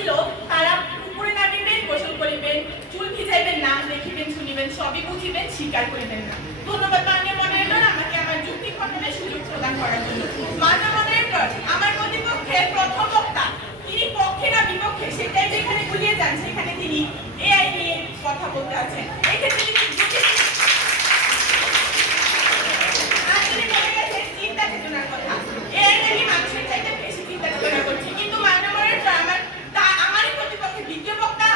ছিল, তারা পুকুরে নামিবেন গোসল করিবেন, চুল ভিজাইবেন না, দেখিবেন, শুনিবেন, সবই বুঝিবেন, স্বীকার করিবেন না। ধন্যবাদ, মাননীয় মডারেটর, আমাকে আমার যুক্তি খণ্ডনের সুযোগ প্রদান করার জন্য। মাননীয় মডারেটর, আমার প্রতিপক্ষের প্রথম বক্তা, তিনি পক্ষে না বিপক্ষে, সেটাই যেখানে গুলিয়ে যান, সেখানে তিনি এআই নিয়ে কথা বলতে আছেন এক্ষেত্রে তিনি যুক্তি আর তিনি বলে গেছেন চিন্তা চেতনার কথা। এর নাকি মানুষের চাইতে বেশি চিন্তা চেতনা করছে। কিন্তু মাননীয় মডারেটর, আমার- তা- আমারই প্রতিপক্ষে দ্বিতীয় বক্তা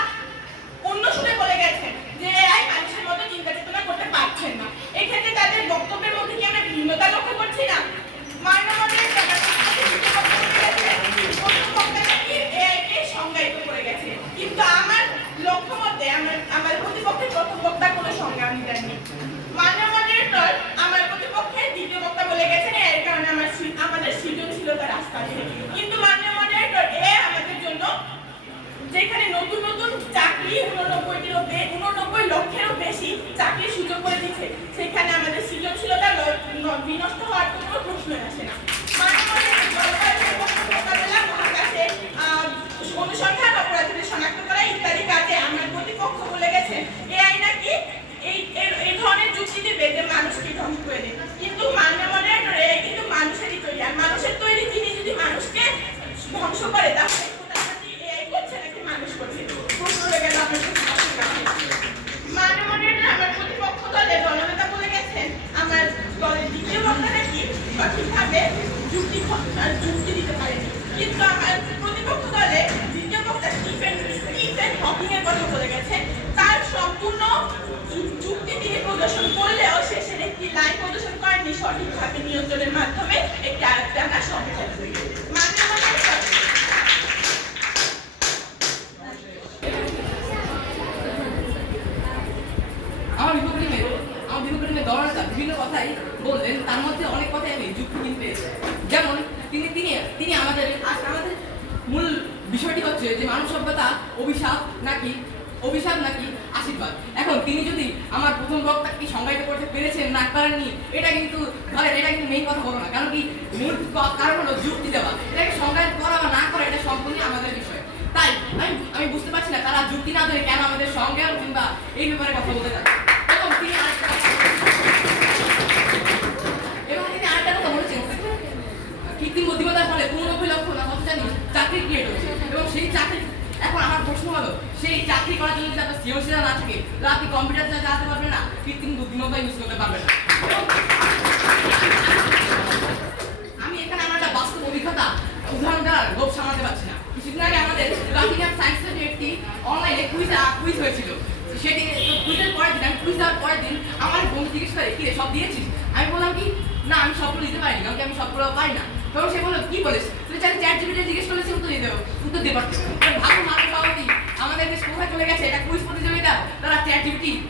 অন্য সুরে বলে গেছেন যে AI মানুষের মতো চিন্তা চেতনা করতে পারছেন না। এক্ষেত্রে তাদের বক্তব্যের মধ্যে কি আমরা ভিন্নতা লক্ষ্য করছি না? মাননীয় মডারেটর, আমার প্রতিপক্ষে দ্বিতীয় বক্তা বলে গেছেন, প্রথম বক্তা নাকি AI কে সংজ্ঞায়িত করে গেছে। কিন্তু আমার লক্ষ্য মতে আমার প্রতিপক্ষের প্রথম বক্তা কোনো সংজ্ঞা আমি দেননি মাননীয় মডারেটর আমার প্রতিপক্ষে দ্বিতীয় বক্তা বলে গেছেন, এর কারণে আমার আমাদের সৃজনশীলতা রাস্তা কিন্তু মাননীয় মডারেটর এ আমাদের জন্য যেখানে নতুন নতুন চাকরি, উননব্বইটিরও উননব্বই লক্ষেরও বেশি চাকরির সুযোগ করে দিচ্ছে, সেখানে আমাদের সৃজনশীলতা বিনষ্ট হওয়ার কোনো প্রশ্নই আসে না মাননীয় মডারেটর, জলবায়ু পরিবর্তন মোকাবেলা, মহাকাশে আহ, অনুসন্ধান অপরাধীদের শনাক্ত করা ইত্যাদি কাজে আমার প্রতিপক্ষ বলে গেছে এআই নাকি এই এর- এই ধরনের যুক্তি দিবে যে মানুষকে ধ্বংস করে দেবে কিন্তু মাননীয় মডারেটর এআই কিন্তু মানুষেরই তৈরি আর মানুষের তৈরি যিনি যদি মানুষকে ধ্বংস করে তাহলে খোদাখাতি এআই করছে নাকি মানুষ করছে প্রশ্ন হয়ে গেল আমার প্রতিপক্ষের কাছে। মাননীয় মডারেটর আমার প্রতিপক্ষ দলের দলনেতা বলে গেছেন আমার দলের দ্বিতীয় বক্তা নাকি সঠিকভাবে যুক্তি খ- আহ, যুক্তি দিতে পারেনি কিন্তু আমার প্রতিপক্ষ দলে দ্বিতীয় বক্তা স্টিফেন স্টিফেন হকিং এর কথা বলে গেছে তার সম্পূর্ণ যু- যুক্তি তিনি প্রদর্শন করলেও শেষের একটি লাইন প্রদর্শন করেননি সঠিকভাবে নিয়ন্ত্রণের মাধ্যমে একটি আরেকটি আনা সম্ভব। আমার বিপক্ষে আমার মেয়ে দলনেতা বিভিন্ন কথাই বললেন, তার মধ্যে অনেক কথাই আমি যুক্তি পেয়েছি যেমন, তিনি তিনি তিনি আমাদের আমাদের মূল বিষয়টি হচ্ছে যে মানব সভ্যতা, অভিশাপ নাকি অভিশাপ নাকি আশীর্বাদ? এখন তিনি যদি আমার প্রথম বক্তাকে সংজ্ঞায়িত করতে পেরেছেন না পারেননি, এটা কিন্তু এটা কিন্তু মেইন কথা বলো না। কারণ কি মূল ক- কারণ হলো যুক্তি দেওয়া। এটাকে সংজ্ঞায়িত করা বা না করা, এটা সম্পূর্ণ আমাদের বিষয়। তাই আমি আমি বুঝতে পারছি না তারা যুক্তি না ধরে কেন আমাদের সঙ্গে কিংবা এই ব্যাপারে কথা বলতে চান। এবং তিনি এবং তিনি আরেকটা কথা কৃত্রিম বুদ্ধিমত্তার ফলে উননব্বই লক্ষ না কত জানি চাকরি ক্রিয়েট হচ্ছে এবং সেই চাকরি এখন আমার প্রশ্ন হলো, সেই চাকরি করার জন্য যদি আপনার সৃজনশীলতা না থাকে, তাহলে আপনি কম্পিউটার চালাতে পারবেন না? কৃত্রিম বুদ্ধিমত্তা ইউজ করতে পারবেন না। আমি এখানে আমার একটা বাস্তব অভিজ্ঞতা উদাহরণ দেওয়ার লোভ সামলাতে পারছি না। কিছুদিন আগে আমাদের লাকিং অ্যাপ সায়েন্স একটি অনলাইনে কুইজ কুইজ হয়েছিল। সেদিন কুইজের পরের দিন, আমি কুইজ দেওয়ার পরের দিন আমার বন্ধু জিজ্ঞেস করে, কি সব দিয়েছিস? আমি বললাম কি, না, আমি সবগুলো দিতে পারিনি, কারণ আমি সবগুলো পারি না। তখন সে বলল, কি বলিস? তুই চাইলে চ্যাট জিপিটি জিজ্ঞেস করলে সে উত্তর দিয়ে দেবো উত্তর দিয়ে পারতো চলে গেছে, এটা কুইজ প্রতিযোগিতা? তারা চ্যাট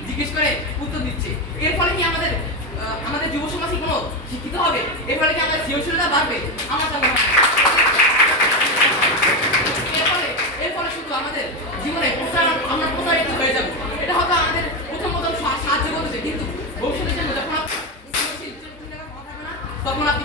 জিজ্ঞেস করে উত্তর দিচ্ছে। এর ফলে কি আমাদের আমাদের যুব সমাজ কি কোনো শিক্ষিত হবে? এর ফলে কি আমাদের সৃজনশীলতা বাড়বে? আমার তো মনে এর ফলে শুধু আমাদের জীবনে প্রসারণ আমরা প্রসারিত হয়ে যাব। এটা হয়তো আমাদের প্রথম প্রথম সাহায্য করেছে কিন্তু ভবিষ্যতের জন্য যখন আপনি তখন আপনি